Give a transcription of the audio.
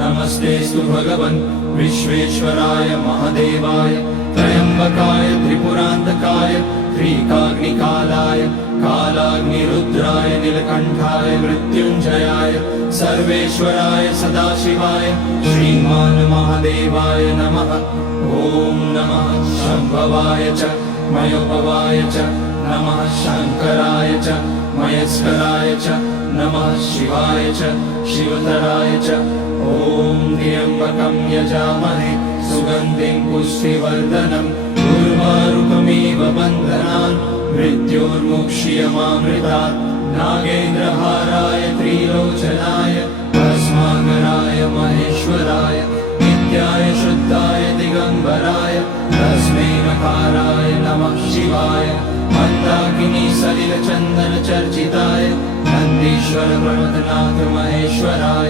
नमस्तेस्तु भगवन् विश्वेश्वराय महादेवाय त्र्यम्बकाय त्रिपुरान्तकाय त्रिकाग्निकालाय कालाग्निरुद्राय नीलकण्ठाय मृत्युञ्जयाय सर्वेश्वराय सदाशिवाय श्रीमान् महादेवाय नमः। ॐ नमः शम्भवाय च मयोपवाय च नमः शङ्कराय च मयस्कराय च नमः शिवाय च शिवतराय च। ॐ त्र्यम्बकं यजामहे सुगन्धिं पुष्टिवर्धनम् उर्वारुकमिव बन्धनान् मृत्योर्मुक्ष्यमामृतात्। नागेन्द्रहाराय त्रिलोचनाय भस्माकराय महेश्वराय नित्याय शुद्धाय दिगम्बराय तस्मै नकाराय नमः शिवाय। मन्दाकिनी सलिलचन्दन चर्चिताय नन्दीश्वर प्रमथनाथ महेश्वराय